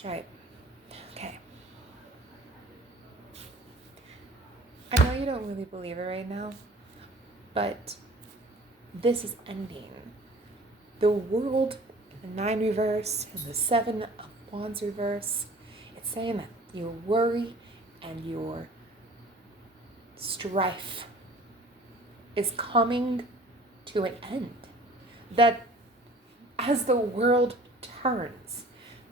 That's right. Okay. I know you don't really believe it right now, but this is ending. The world, the 9 reverse, and the 7 of Wands reverse, it's saying that your worry and your strife is coming to an end. That as the world turns,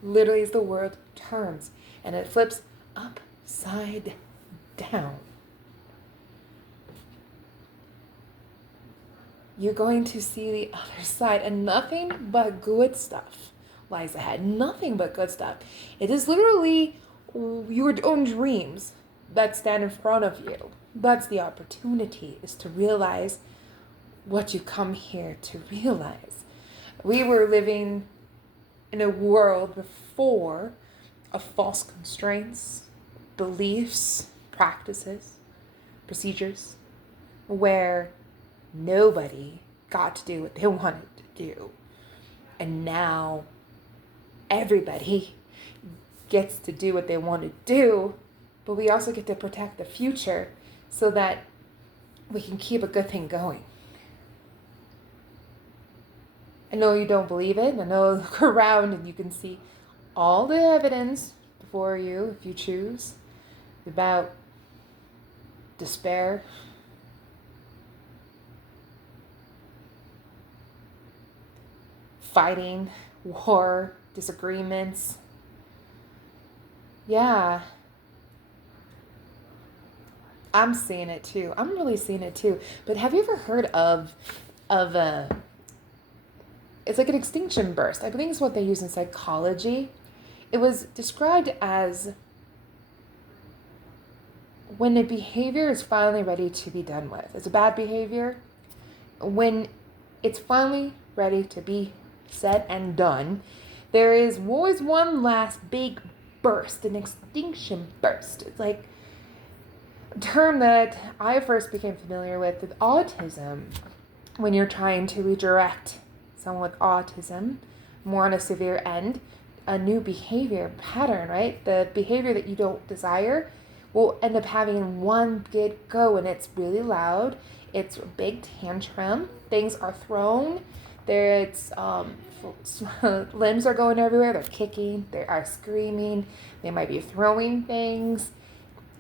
literally as the world turns, and it flips upside down, you're going to see the other side, and nothing but good stuff lies ahead. Nothing but good stuff. It is literally your own dreams that stand in front of you. That's the opportunity, is to realize what you come here to realize. We were living in a world before of false constraints, beliefs, practices, procedures, where nobody got to do what they wanted to do. And now everybody gets to do what they want to do, but we also get to protect the future so that we can keep a good thing going. I know you don't believe it. I know, look around and you can see all the evidence before you, if you choose, about despair, fighting, war, disagreements. Yeah. I'm seeing it too. I'm really seeing it too. But have you ever heard of it's like an extinction burst? I believe it's what they use in psychology. It was described as when a behavior is finally ready to be done with. It's a bad behavior. When it's finally ready to be said and done, there is always one last big burst, an extinction burst. It's like a term that I first became familiar with autism. When you're trying to redirect someone with autism, more on a severe end, a new behavior pattern, right? The behavior that you don't desire will end up having one good go, and it's really loud. It's a big tantrum. Things are thrown. Limbs are going everywhere. They're kicking. They are screaming. They might be throwing things.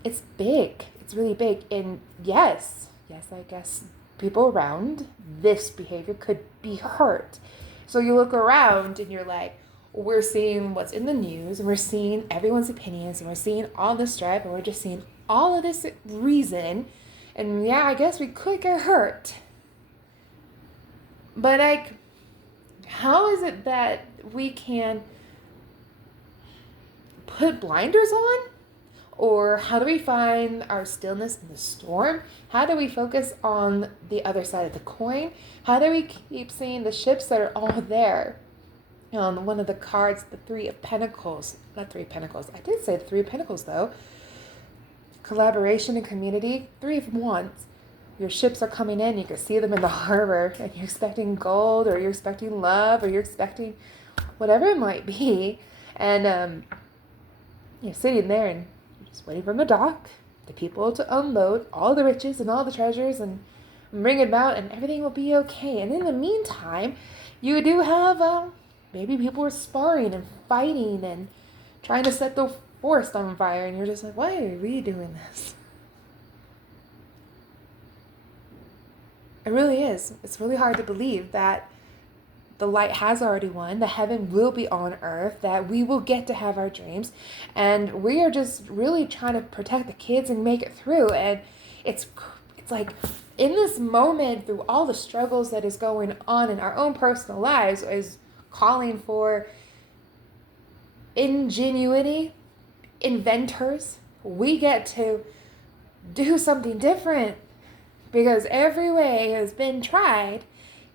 It's big. It's really big. And yes, I guess people around this behavior could be hurt. So you look around and you're like, we're seeing what's in the news, and we're seeing everyone's opinions, and we're seeing all this strife, and we're just seeing all of this reason. And yeah, I guess we could get hurt. But like, how is it that we can put blinders on? Or how do we find our stillness in the storm? How do we focus on the other side of the coin? How do we keep seeing the ships that are all there? One of the cards, the 3 of Pentacles, not 3 of Pentacles. I did say the 3 of Pentacles though. Collaboration and community, 3 of Wands. Your ships are coming in, you can see them in the harbor, and you're expecting gold, or you're expecting love, or you're expecting whatever it might be. And you're sitting there and you're just waiting from the dock, the people to unload all the riches and all the treasures and bring it out, and everything will be okay. And in the meantime, you do have maybe people are sparring and fighting and trying to set the forest on fire, and you're just like, why are we doing this? It really is. It's really hard to believe that the light has already won, the heaven will be on earth, that we will get to have our dreams, and we are just really trying to protect the kids and make it through. And it's like, in this moment, through all the struggles that is going on in our own personal lives, is calling for ingenuity, inventors. We get to do something different, because every way has been tried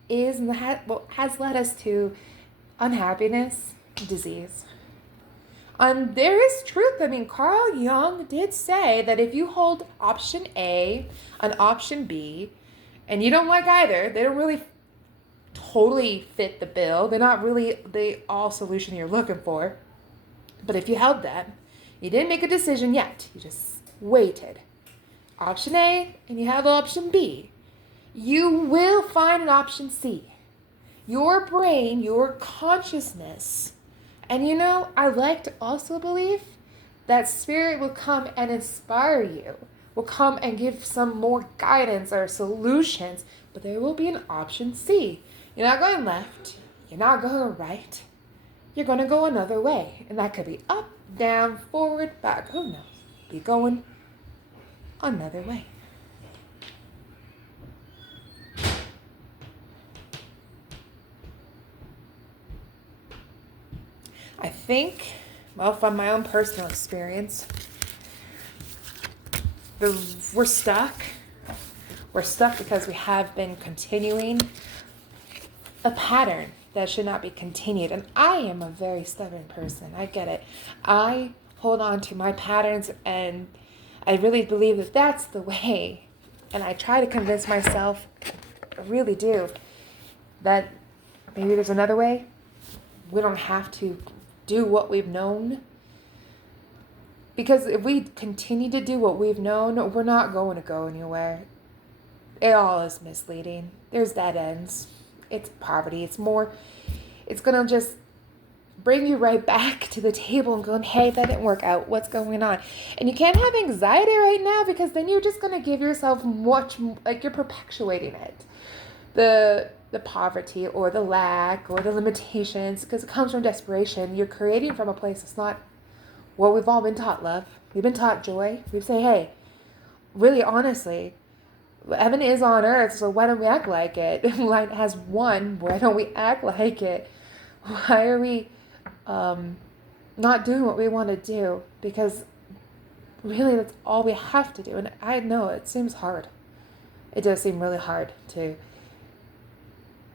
has led us to unhappiness, disease. There is truth. I mean, Carl Jung did say that if you hold option A and option B, and you don't like either, they don't really totally fit the bill. They're not really the all solution you're looking for. But if you held that, you didn't make a decision yet, you just waited. Option A, and you have option B. You will find an option C. Your brain, your consciousness. And I like to also believe that spirit will come and inspire you, will come and give some more guidance or solutions, but there will be an option C. You're not going left, you're not going right, you're going to go another way. And that could be up, down, forward, back, who knows? Be going another way. I think, well, from my own personal experience, we're stuck. We're stuck because we have been continuing a pattern that should not be continued. And I am a very stubborn person. I get it. I hold on to my patterns, and I really believe that that's the way. And I try to convince myself, I really do, that maybe there's another way. We don't have to do what we've known. Because if we continue to do what we've known, we're not going to go anywhere. It all is misleading. There's dead ends. It's poverty. It's going to just bring you right back to the table and going, hey, that didn't work out. What's going on? And you can't have anxiety right now, because then you're just going to give yourself much, like, you're perpetuating it. The poverty or the lack or the limitations, because it comes from desperation. You're creating from a place that's not what we've all been taught, love. We've been taught joy. We say, hey, really honestly, heaven is on earth, so why don't we act like it? Light has won, why don't we act like it? Why are we not doing what we want to do? Because really that's all we have to do. And I know it seems hard. It does seem really hard to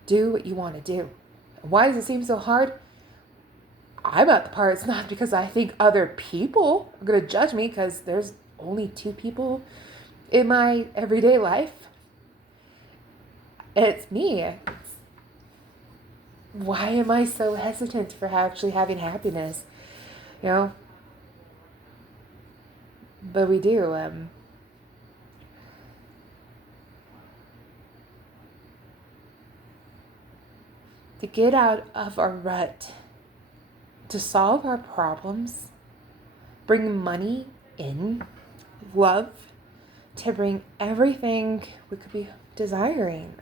do what you want to do. Why does it seem so hard? I'm at the part, it's not because I think other people are going to judge me, because there's only 2 people in my everyday life. It's me. Why am I so hesitant for actually having happiness? But we do. To get out of our rut, to solve our problems, bring money in, love, to bring everything we could be desiring,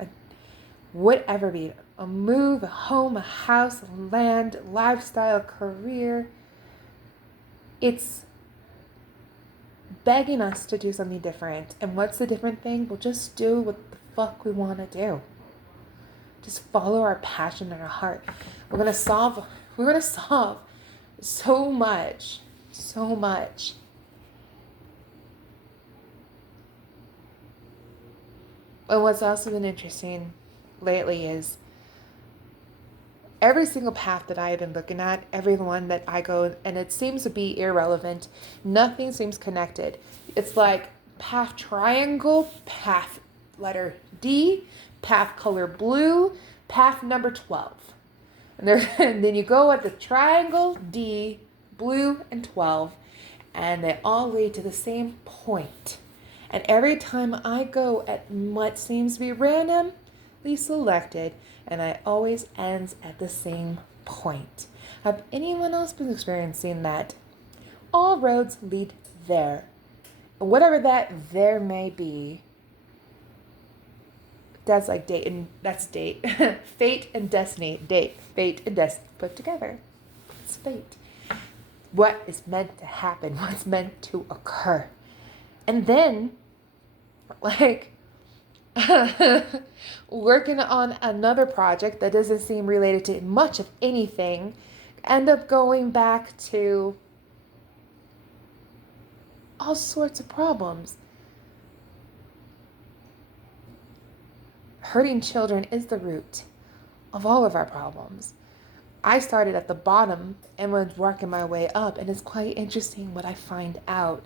whatever be it, a move, a home, a house, a land, lifestyle, career. It's begging us to do something different. And what's the different thing? We'll just do what the fuck we want to do. Just follow our passion and our heart. We're going to solve so much. And what's also been interesting lately is every single path that I have been looking at, every one that I go, and it seems to be irrelevant. Nothing seems connected. It's like path triangle, path letter D, path color blue, path number 12. And then you go at the triangle, D, blue, and 12, and they all lead to the same point. And every time I go at what seems to be randomly selected, and I always ends at the same point. Have anyone else been experiencing that? All roads lead there. Whatever that there may be. That's like date and that's date. Fate and destiny. Date, fate, and destiny put together. It's fate. What is meant to happen? What's meant to occur? And then, like, working on another project that doesn't seem related to much of anything, end up going back to all sorts of problems. Hurting children is the root of all of our problems. I started at the bottom and was working my way up, and it's quite interesting what I find out.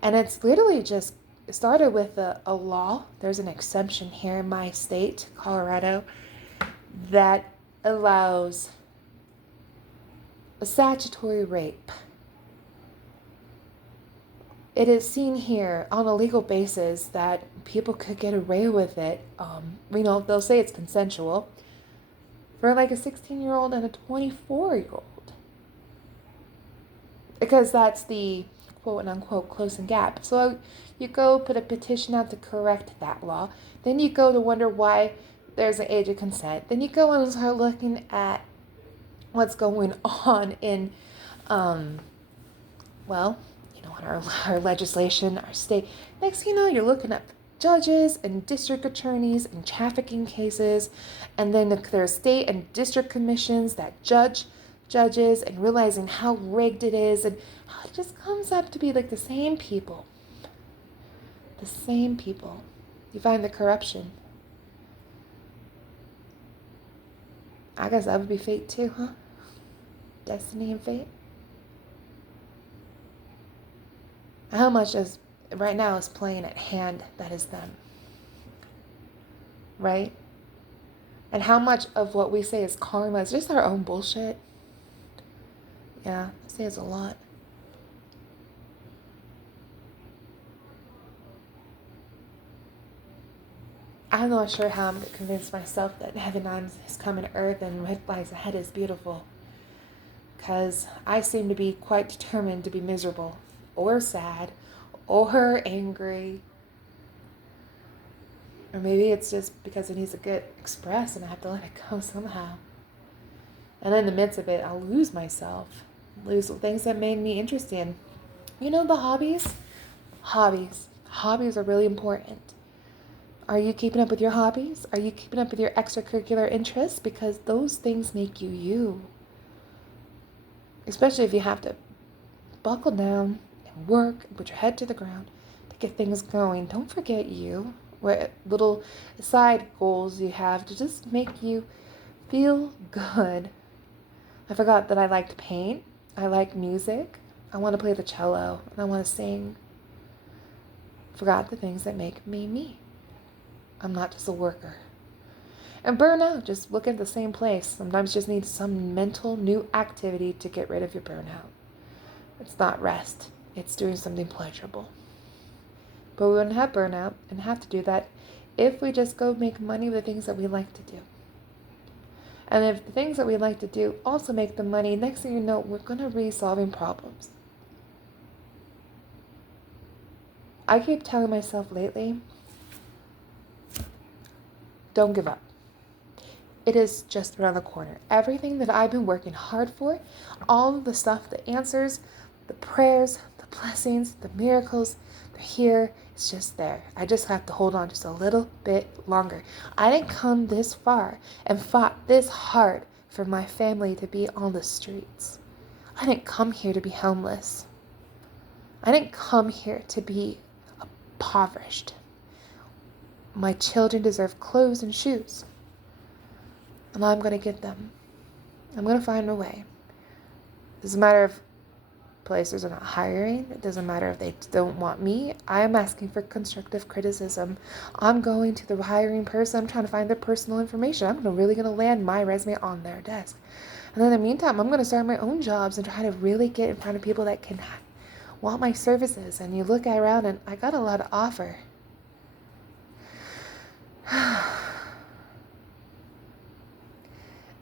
And it's literally just started with a law. There's an exemption here in my state, Colorado, that allows a statutory rape it is seen here on a legal basis that people could get away with it. They'll say it's consensual for like a 16-year-old and a 24-year-old. Because that's the quote unquote closing gap. So you go put a petition out to correct that law. Then you go to wonder why there's an age of consent. Then you go and start looking at what's going on in, in our legislation, our state. Next thing you know, you're looking at judges and district attorneys and trafficking cases. And then there's state and district commissions that judges and realizing how rigged it is, and how it just comes up to be like the same people. The same people. You find the corruption. I guess that would be fate too, huh? Destiny and fate. How much is right now is playing at hand that is them? Right? And how much of what we say is karma is just our own bullshit? Yeah, I say it's a lot. I'm not sure how I'm going to convince myself that heaven has come to earth and what lies ahead is beautiful. Because I seem to be quite determined to be miserable, or sad, or angry. Or maybe it's just because it needs to get expressed and I have to let it go somehow. And in the midst of it, I'll lose myself. Lose things that made me interested. The hobbies? Hobbies are really important. Are you keeping up with your hobbies? Are you keeping up with your extracurricular interests? Because those things make you you. Especially if you have to buckle down and work and put your head to the ground to get things going. Don't forget you. What little side goals you have to just make you feel good. I forgot that I like to paint. I like music. I want to play the cello. And I want to sing. Forgot the things that make me me. I'm not just a worker. And burnout, just look at the same place. Sometimes you just need some mental new activity to get rid of your burnout. It's not rest. It's doing something pleasurable. But we wouldn't have burnout and have to do that if we just go make money with the things that we like to do. And if the things that we like to do also make the money, next thing you know, we're going to be solving problems. I keep telling myself lately, don't give up. It is just around the corner. Everything that I've been working hard for, all of the stuff, the answers, the prayers, the blessings, the miracles, they're here. It's just there. I just have to hold on just a little bit longer. I didn't come this far and fought this hard for my family to be on the streets. I didn't come here to be homeless. I didn't come here to be impoverished. My children deserve clothes and shoes. And I'm going to get them. I'm going to find a way. It doesn't matter if places are not hiring. It doesn't matter if they don't want me. I am asking for constructive criticism. I'm going to the hiring person. I'm trying to find their personal information. I'm really going to land my resume on their desk. And in the meantime, I'm going to start my own jobs and try to really get in front of people that can want my services. And you look around and I got a lot to offer.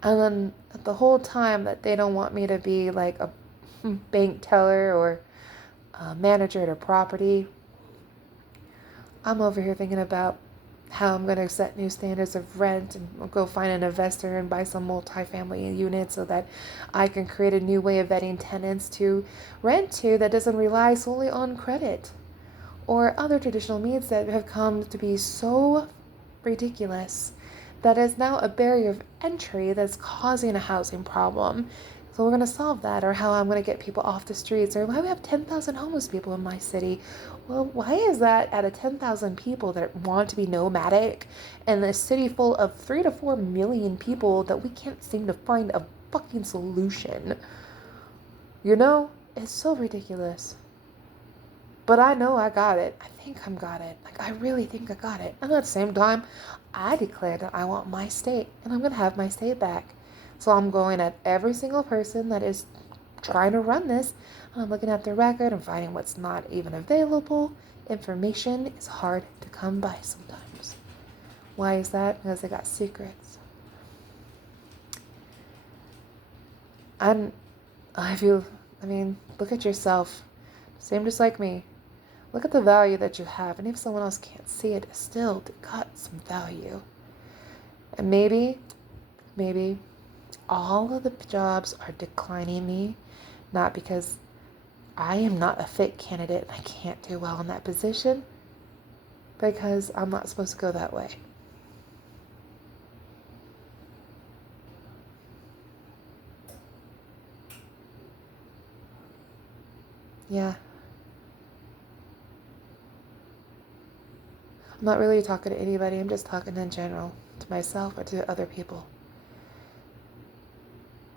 And then the whole time that they don't want me to be like a bank teller or a manager at a property, I'm over here thinking about how I'm going to set new standards of rent and go find an investor and buy some multifamily units so that I can create a new way of vetting tenants to rent to that doesn't rely solely on credit or other traditional means that have come to be so ridiculous that is now a barrier of entry that's causing a housing problem. So we're going to solve that, or how I'm going to get people off the streets, or why we have 10,000 homeless people in my city. Well, why is that out of 10,000 people that want to be nomadic in a city full of 3 to 4 million people that we can't seem to find a fucking solution? It's so ridiculous. But I know I got it. I think I got it. I really think I got it. And at the same time, I declared that I want my state, and I'm going to have my state back. So I'm going at every single person that is trying to run this. I'm looking at the record and finding what's not even available. Information is hard to come by sometimes. Why is that? Because they got secrets. Look at yourself. Same just like me. Look at the value that you have. And if someone else can't see it, it's still got some value. And maybe all of the jobs are declining me, not because I am not a fit candidate and I can't do well in that position, because I'm not supposed to go that way. Yeah. I'm not really talking to anybody. I'm just talking in general, to myself or to other people.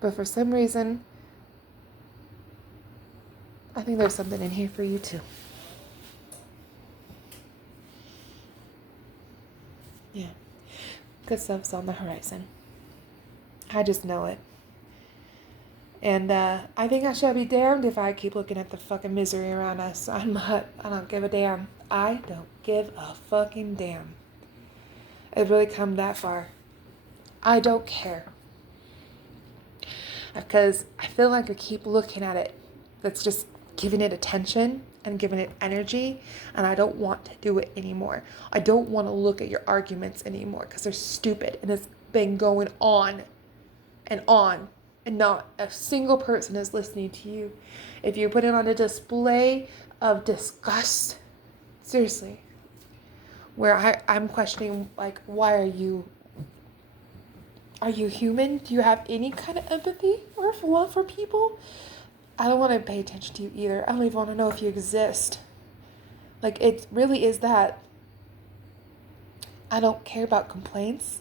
But for some reason, I think there's something in here for you too. Yeah. Good stuff's on the horizon. I just know it. And I think I shall be damned if I keep looking at the fucking misery around us. I don't give a damn. I don't give a fucking damn. I've really come that far. I don't care. Because I feel like I keep looking at it. That's just giving it attention and giving it energy. And I don't want to do it anymore. I don't want to look at your arguments anymore because they're stupid. And it's been going on and on. And not a single person is listening to you. If you put it on a display of disgust, seriously, where I'm questioning, like, why are you human? Do you have any kind of empathy or love for people? I don't want to pay attention to you either. I don't even want to know if you exist. Like, it really is that. I don't care about complaints.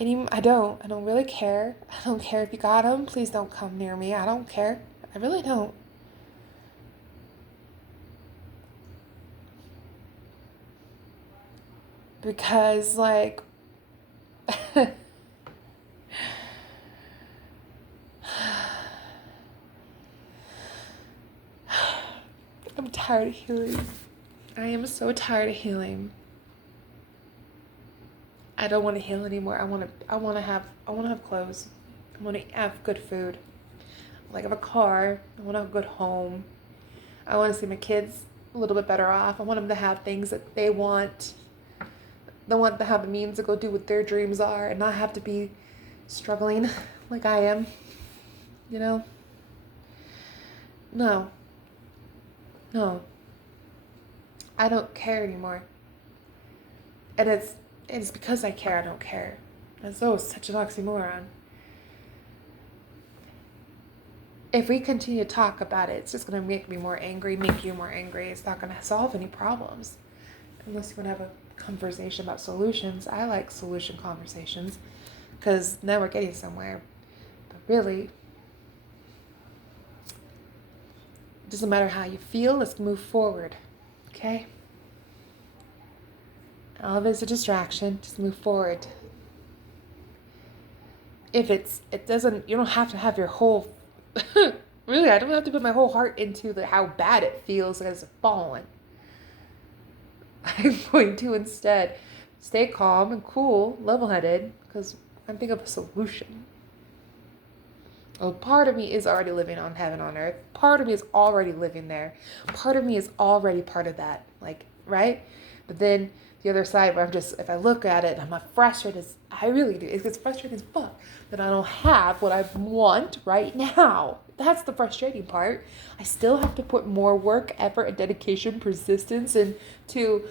I don't really care. I don't care if you got them. Please don't come near me. I don't care. I really don't. Because, like, I'm tired of healing. I am so tired of healing. I don't want to heal anymore. I want to have clothes. I want to have good food. I have a car. I want to have a good home. I want to see my kids a little bit better off. I want them to have things that they want. They want to have the means to go do what their dreams are and not have to be struggling like I am. You know? No. I don't care anymore. And it's because I care, I don't care. That's such an oxymoron. If we continue to talk about it, it's just going to make me more angry, make you more angry. It's not going to solve any problems. Unless you want to have a conversation about solutions. I like solution conversations because now we're getting somewhere. But really, it doesn't matter how you feel. Let's move forward. Okay? All of it's a distraction. Just move forward. If you don't have to have your whole, really, I don't have to put my whole heart into how bad it feels as it's fallen. I'm going to instead stay calm and cool, level-headed, because I'm thinking of a solution. Well, part of me is already living on heaven on earth. Part of me is already living there. Part of me is already part of that, right? But then the other side where if I look at it, I'm frustrated I really do. It gets frustrating as fuck that I don't have what I want right now. That's the frustrating part. I still have to put more work, effort, and dedication, persistence into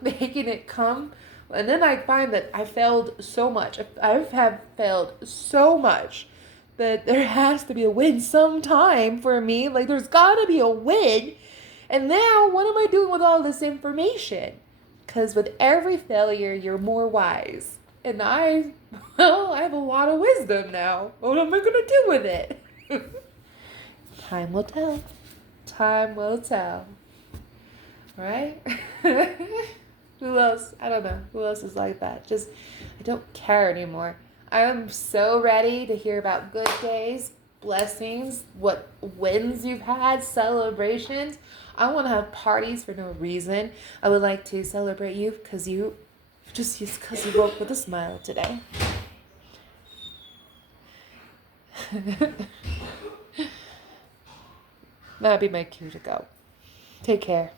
making it come. And then I find that I failed so much. I have failed so much that there has to be a win sometime for me. There's gotta be a win. And now, what am I doing with all this information? Because with every failure, you're more wise. And I have a lot of wisdom now. What am I going to do with it? Time will tell. Time will tell. Right? Who else? I don't know. Who else is like that? I don't care anymore. I am so ready to hear about good days, blessings, what wins you've had, celebrations. I want to have parties for no reason. I would like to celebrate you because you woke with a smile today. That'd be my cue to go. Take care.